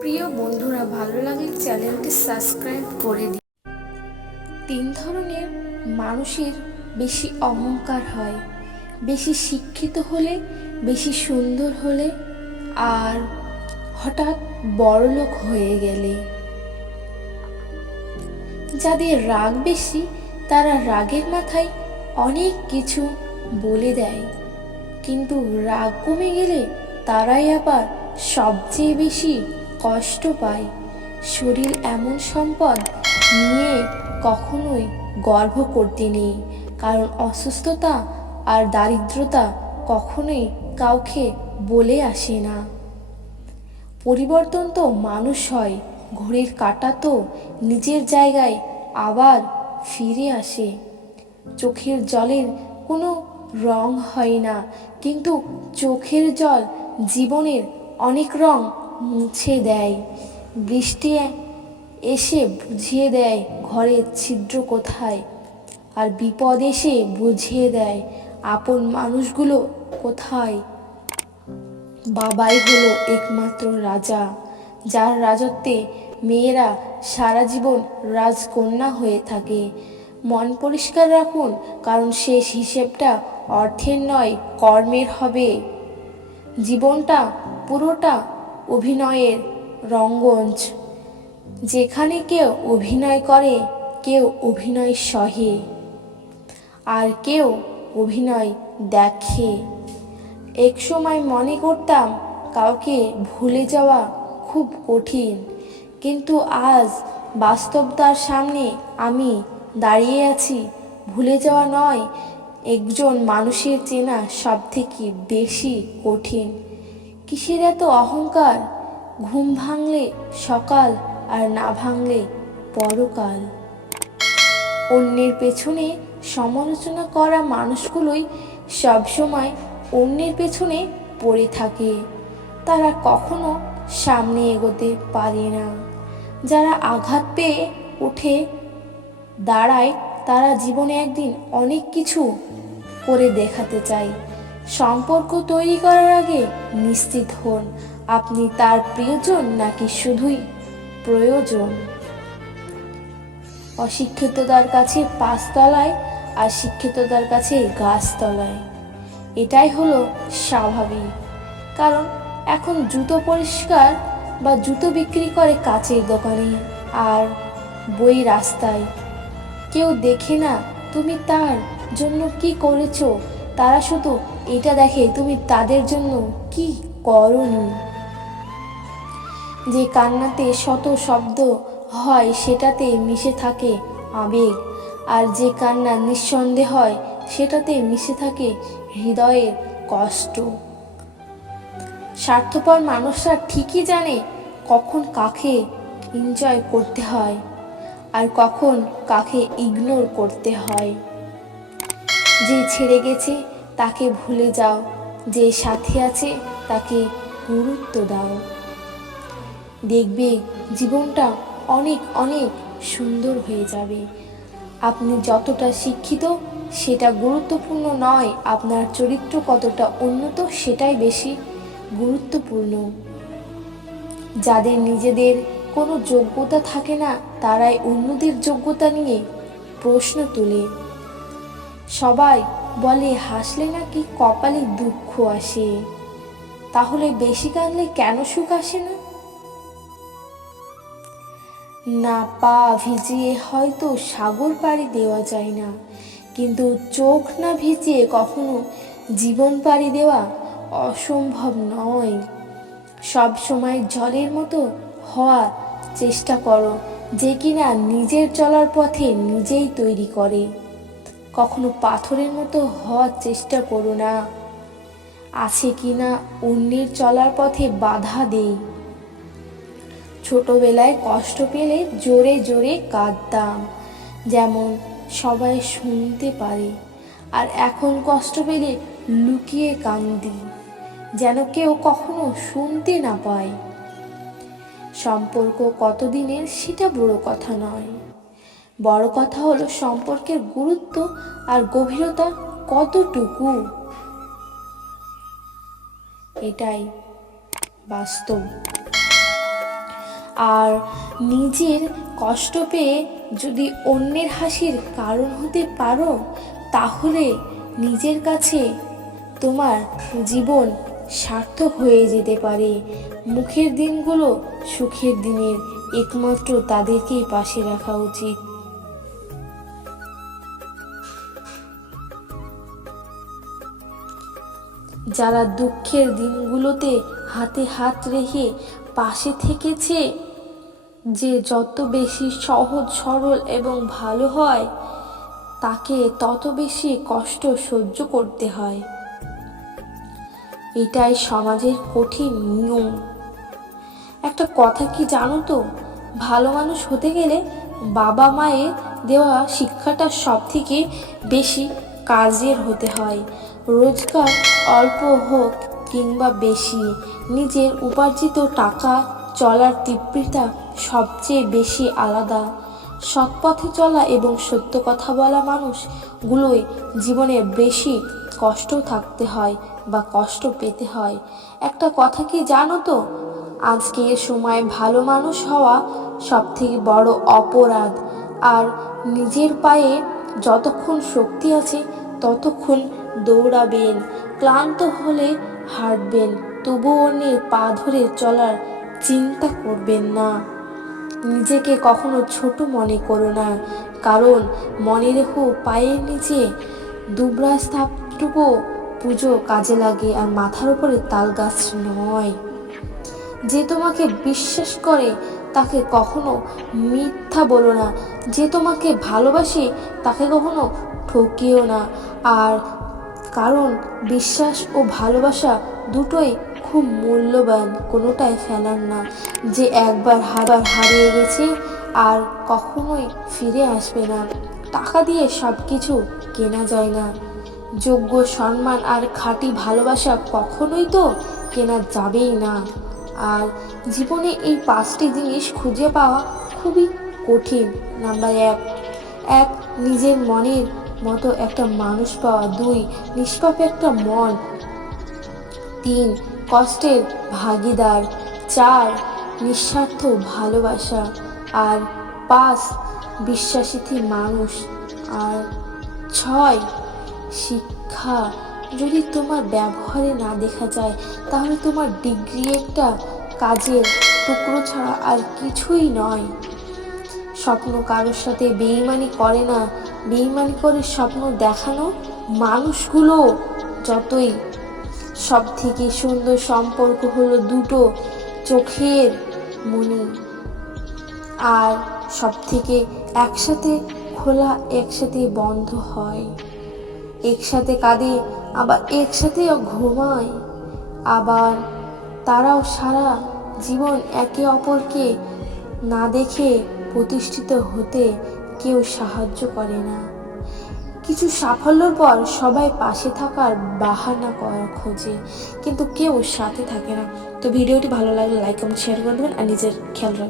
প্রিয় বন্ধুরা, ভালো লাগলে চ্যানেলটি সাবস্ক্রাইব করে দিন। 3 ধরনের মানুষের বেশি অহংকার হয়: বেশি শিক্ষিত হলে, বেশি সুন্দর হলে, আর হঠাৎ বড়লোক হয়ে গেলে। যাদের রাগ বেশি তারা রাগের মাথায় অনেক কিছু বলে দেয়, কিন্তু রাগ কমে গেলে তারাই আবার সবচেয়ে বেশি কষ্ট পায়। শরীর এমন সম্পদ, নিয়ে কখনোই গর্ব করতে নেই, কারণ অসুস্থতা আর দারিদ্রতা কখনোই কাউকে বলে আসে না। পরিবর্তন তো মানুষ হয়, ঘড়ির কাঁটা তো নিজের জায়গায় আবার ফিরে আসে। চোখের জলের কোনো রং হয় না, কিন্তু চোখের জল জীবনের অনেক রং মুছে দেয়। বৃষ্টি এসে বুঝিয়ে দেয় ঘরের ছিদ্র কোথায়, আর বিপদ এসে বুঝিয়ে দেয় আপন মানুষগুলো কোথায়। বাবাই হলো একমাত্র রাজা, যার রাজত্বে মেয়েরা সারা জীবন রাজকন্যা হয়ে থাকে। মন পরিষ্কার রাখুন, কারণ শেষ হিসেবটা অর্থের নয়, কর্মের হবে। জীবনটা পুরোটা অভিনয়ের রঙ্গমঞ্চ, যেখানে কেউ অভিনয় করে, কেউ অভিনয় সহে, আর কেউ অভিনয় দেখে। এক সময় মনে করতাম কাউকে ভুলে যাওয়া খুব কঠিন, কিন্তু আজ বাস্তবতার সামনে আমি দাঁড়িয়ে আছি। ভুলে যাওয়া নয়, একজন মানুষের চেনা সব থেকে বেশি কঠিন। কিসের এত অহংকার? ঘুম ভাঙলে সকাল, আর না ভাঙলে পরকাল। অন্যের পেছনে সমালোচনা করা মানুষগুলোই সবসময় অন্যের পেছনে পড়ে থাকে। তারা কখনো সামনে এগোতে পারে না। যারা আঘাত পেয়ে উঠে দাঁড়ায়, তারা জীবনে একদিন অনেক কিছু করে দেখাতে চায়। সম্পর্ক তৈরি করার আগে নিশ্চিত হন আপনি তার প্রিয়জন নাকি শুধুই প্রয়োজন। অশিক্ষিততার কাছে 5 তলায়, আর শিক্ষিততার কাছে গাছতলায়। এটাই হলো স্বাভাবিক, কারণ এখন জুতো পরিষ্কার বা জুতো বিক্রি করে কাচের দোকানে, আর বই রাস্তায়। কেউ দেখে না তুমি তার জন্য কি করেছো, তারা শুধু এটা দেখে তুমি তাদের জন্য কি করনি। যে কান্নাতে শত শব্দ হয়, সেটাতে মিশে থাকে আবেগ, আর যে কান্না নিঃসন্দেহ হয়, সেটাতে মিশে থাকে হৃদয়ের কষ্ট। স্বার্থপর মানুষরা ঠিকই জানে কখন কাকে এনজয় করতে হয়, আর কখন কাকে ইগনোর করতে হয়। যে ছেড়ে গেছে তাকে ভুলে যাও, যে সাথে আছে তাকে গুরুত্ব দাও। দেখবে জীবনটা অনেক অনেক সুন্দর হয়ে যাবে। আপনি যতটা শিক্ষিত সেটা গুরুত্বপূর্ণ নয়, আপনার চরিত্র কতটা উন্নত সেটাই বেশি গুরুত্বপূর্ণ। যাদের নিজেদের কোনো যোগ্যতা থাকে না, তারাই অন্যদের যোগ্যতা নিয়ে প্রশ্ন তোলে। সবাই বলে হাসলে নাকি কপালে দুঃখ আসে, তাহলে বেশি কাঁদলে কেন সুখ আসে না? না পা ভিজিয়ে হয়তো সাগর পাড়ি দেওয়া যায় না, কিন্তু চোখ না ভিজিয়ে কখনো জীবন পাড়ি দেওয়া অসম্ভব নয়। সব সময় জলের মতো হওয়ার চেষ্টা করো, যে কিনা নিজের চলার পথে নিজেই তৈরি করে। কখনো পাথরের মতো হওয়ার চেষ্টা করো না, আছে কিনা অন্যের চলার পথে বাধা দেই। ছোটবেলায় কষ্ট পেলে জোরে জোরে কাঁদতাম, যেমন সবাই শুনতে পারে, আর এখন কষ্ট পেলে লুকিয়ে কান্দি, যেন কেউ কখনো শুনতে না পায়। সম্পর্ক কতদিনের সেটা বড় কথা নয়, বড় কথা হলো সম্পর্কের গুরুত্ব আর গভীরতা কতটুকু। এটাই বাস্তব। আর নিজের কষ্ট পেয়ে যদি অন্যের হাসির কারণ হতে পারো, তাহলে নিজের কাছে তোমার জীবন সার্থক হয়ে যেতে পারে। মুখের দিনগুলো সুখের দিনের, একমাত্র তাদেরকেই পাশে রাখা উচিত। যারা দুঃখের দিনগুলোতে হাতে হাত রেখে পাশে থেকেছে, যে যত বেশি সহজ সরল এবং ভালো হয়, তাকে তত বেশি কষ্ট সহ্য করতে হয়। এটাই সমাজের কঠিন নিয়ম। একটা কথা কি জানো তো, ভালো মানুষ হতে গেলে বাবা মায়ের দেওয়া শিক্ষাটা সব থেকে বেশি কাজের হতে হয়। রোজগার অল্প হোক কিংবা বেশি, নিজের উপার্জিত টাকা চলার তীব্রতা সবচেয়ে বেশি আলাদা। সৎ পথে চলা এবং সত্য কথা বলা মানুষগুলোই জীবনে বেশি কষ্ট থাকতে হয় বা কষ্ট পেতে হয়। একটা কথা কি জানো তো, আজকের সময় ভালো মানুষ হওয়া সব থেকে বড় অপরাধ। আর নিজের পায়ে যতক্ষণ শক্তি আছে ততক্ষণ দৌড়াবেন, ক্লান্ত হলে হাঁটবেন, তবু অন্যের পা ধরে চলার চিন্তা করবেন না। নিজেকে কখনো ছোট মনে করো না, কারণ মনে রেখো পায়ের নিচে দুবরা স্থাপটুকু পুজো কাজে লাগে, আর মাথার উপরে তাল গাছ নয়। যে তোমাকে বিশ্বাস করে তাকে কখনো মিথ্যা বলো না, যে তোমাকে ভালোবাসে তাকে কখনো ঠকিও না। আর কারণ বিশ্বাস ও ভালোবাসা দুটোই খুব মূল্যবান, কোনোটাই ফেলার না। যে একবার হারিয়ে গেছে আর কখনোই ফিরে আসবে না। টাকা দিয়ে সব কিছু কেনা যায় না। যোগ্য সম্মান আর খাঁটি ভালোবাসা কখনোই তো কেনা যাবেই না। আর জীবনে এই 5টি জিনিস খুঁজে পাওয়া খুবই কঠিন। নাম্বার 1, নিজের মনের মতো একটা মানুষ পাওয়া। 2, নিষ্পাপ একটা মন। 3, কষ্টের ভাগিদার। 4, নিঃস্বার্থ ভালোবাসা। আর 5, বিশ্বাসী মানুষ। আর 6, শিক্ষা। যদি তোমার ব্যবহারে না দেখা যায়, তাহলে তোমার ডিগ্রি একটা কাজের টুকরো ছাড়া আর কিছুই নয়। স্বপ্ন কারোর সাথে বেইমানি করে না, বেইমানি করে স্বপ্ন দেখানো মানুষগুলো। যতই সব থেকে সুন্দর সম্পর্ক হলো দুটো চোখের মনি, আর সব থেকে একসাথে খোলা, একসাথে বন্ধ হয়, একসাথে কাঁদে, আবার একসাথে ঘুমায়, আবার তারাও সারা জীবন একে অপরকে না দেখে প্রতিষ্ঠিত হতে কেউ সাহায্য করে না। কিছু সাফল্যের পর সবাই পাশে থাকার বাহানা খোঁজে, কিন্তু কেউ সাথে থাকে না। তো ভিডিওটি ভালো লাগলে লাইক কমেন্ট শেয়ার করে দেবেন, আর নিজের খেয়াল রাখবেন।